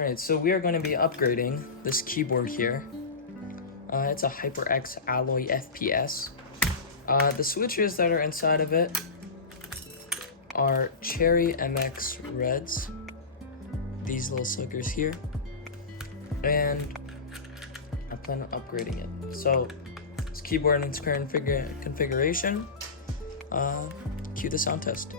Alright, so we are going to be upgrading this keyboard here. It's a HyperX Alloy FPS. The switches that are inside of it are Cherry MX Reds, these little suckers here, and I plan on upgrading it. So this keyboard in its current configuration, cue the sound test.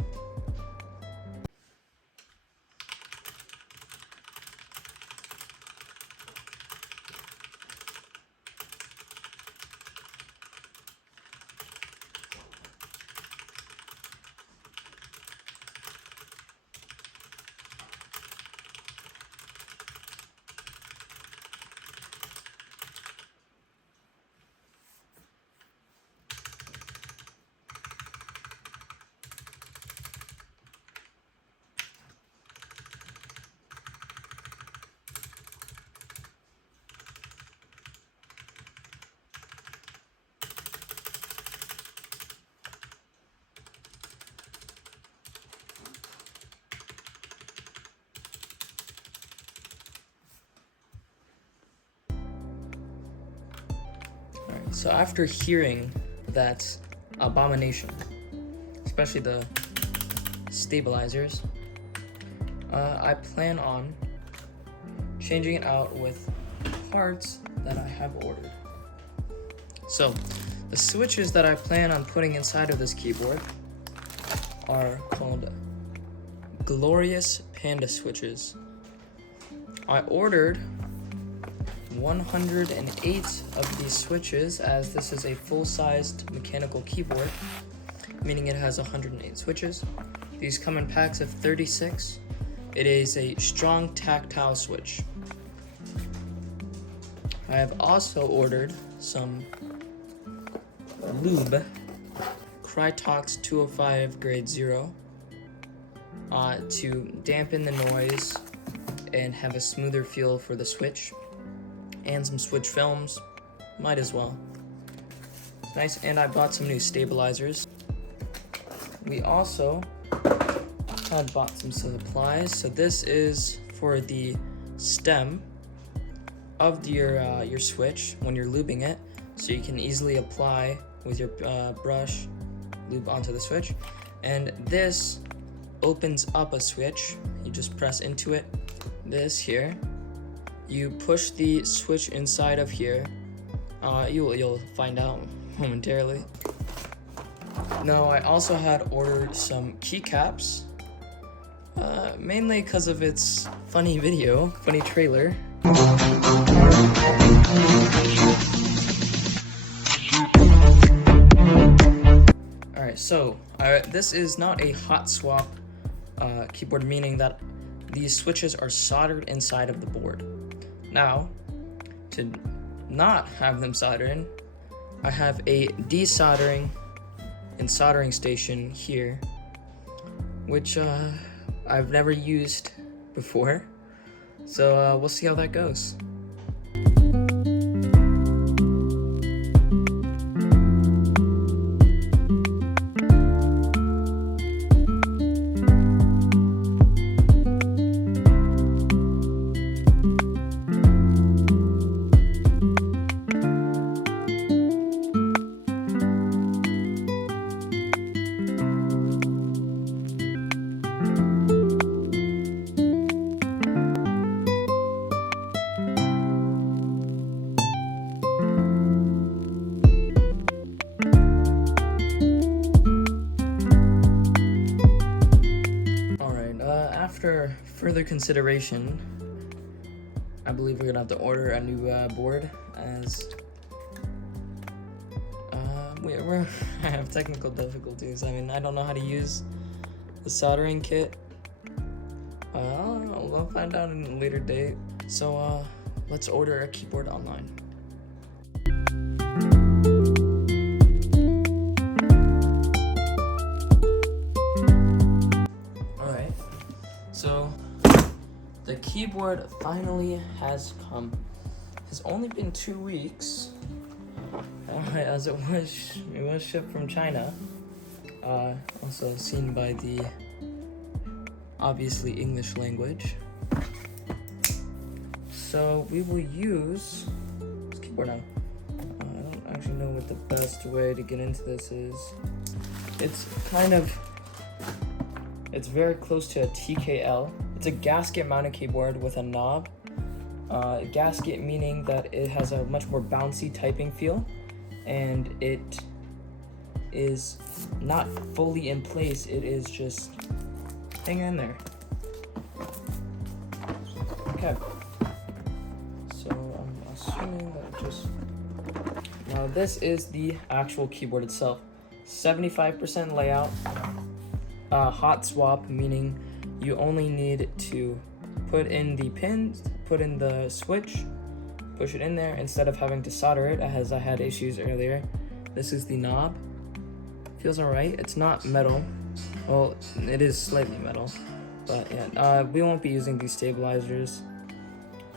So after hearing that abomination, especially the stabilizers, I plan on changing it out with parts that I have ordered. So the switches that I plan on putting inside of this keyboard are called Glorious Panda switches. I ordered 108 of these switches, as this is a full-sized mechanical keyboard, meaning it has 108 switches. These come in packs of 36. It is a strong tactile switch. I have also ordered some lube, Krytox 205 grade 0, to dampen the noise and have a smoother feel for the switch. And some switch films, might as well. It's nice, and I bought some new stabilizers. We also had bought some supplies. So this is for the stem of your switch when you're lubing it, so you can easily apply with your brush lube onto the switch. And this opens up a switch. You just press into it. This here. You push the switch inside of here. You'll find out momentarily. Now, I also had ordered some keycaps, mainly because of its funny trailer. Alright, so this is not a hot swap keyboard, meaning that these switches are soldered inside of the board. Now, to not have them soldered in, I have a desoldering and soldering station here, which I've never used before. So we'll see how that goes. After further consideration, I believe we're gonna have to order a new board, as we have technical difficulties. I mean, I don't know how to use the soldering kit. We'll find out in a later date. So let's order a keyboard online. So the keyboard finally has come. It's only been 2 weeks, as it was shipped from China. Also seen by the obviously English language. So we will use this keyboard now. I don't actually know what the best way to get into this is. It's very close to a TKL. It's a gasket mounted keyboard with a knob. Gasket meaning that it has a much more bouncy typing feel, and it is not fully in place. It is just hanging in there. Okay. So I'm assuming that now this is the actual keyboard itself. 75% layout. Hot swap meaning you only need to put in the pins, put in the switch, push it in there instead of having to solder it, as I had issues earlier. This is the knob. Feels alright. It's not metal. Well, it is slightly metal, but yeah. We won't be using these stabilizers.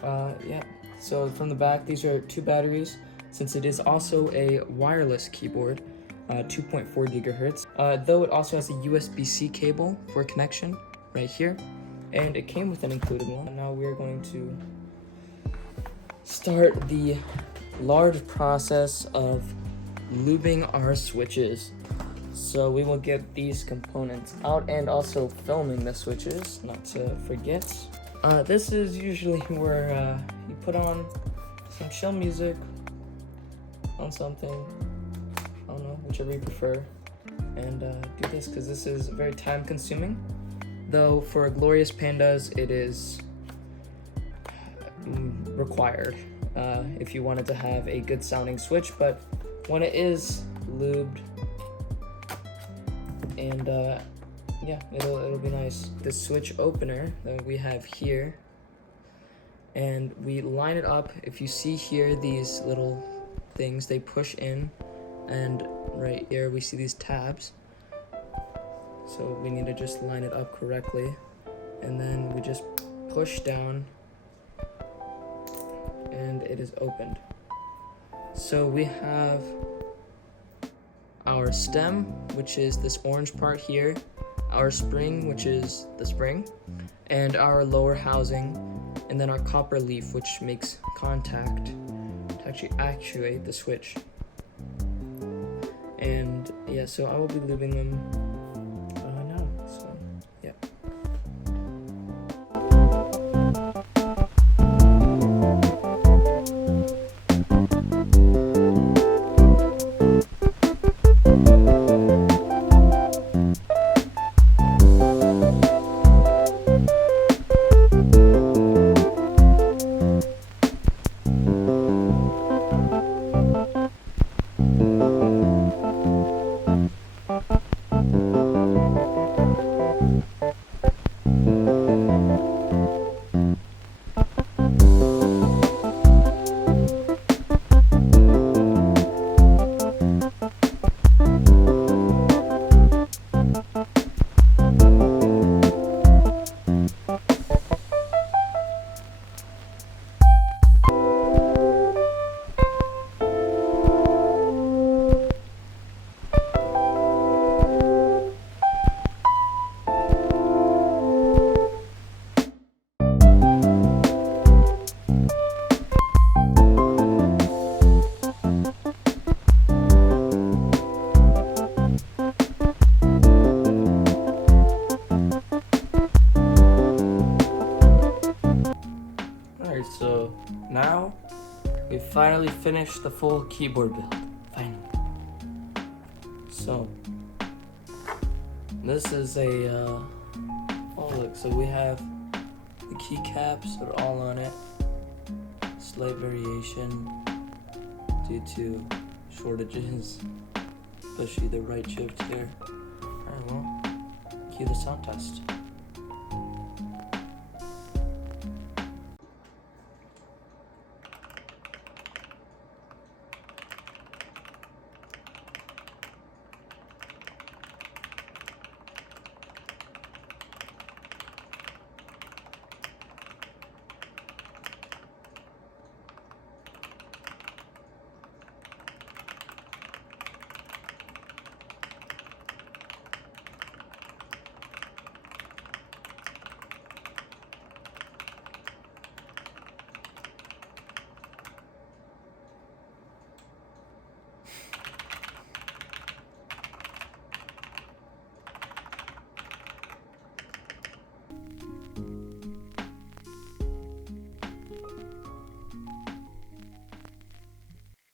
Yeah. So from the back, these are 2 batteries. Since it is also a wireless keyboard, 2.4 gigahertz. Though it also has a USB-C cable for connection right here, and it came with an included one. Now we're going to start the large process of lubing our switches. So we will get these components out and also filming the switches, not to forget. This is usually where you put on some chill music on something, I don't know, whichever you prefer, and do this because this is very time consuming. Though for Glorious Pandas it is required if you wanted to have a good sounding switch, but when it is lubed, and yeah, it'll be nice. The switch opener that we have here, and we line it up. If you see here these little things, they push in, and right here we see these tabs, so we need to just line it up correctly, and then we just push down and it is opened. So we have our stem, which is this orange part here, our spring, which is the spring, and our lower housing, and then our copper leaf, which makes contact to actually actuate the switch. And yeah, so I will be lubing them now. So yeah. So now we finally finished the full keyboard build. Finally. So this is a oh look, so we have the keycaps are all on it. Slight variation due to shortages, especially the right shift here. Alright, well, cue the sound test.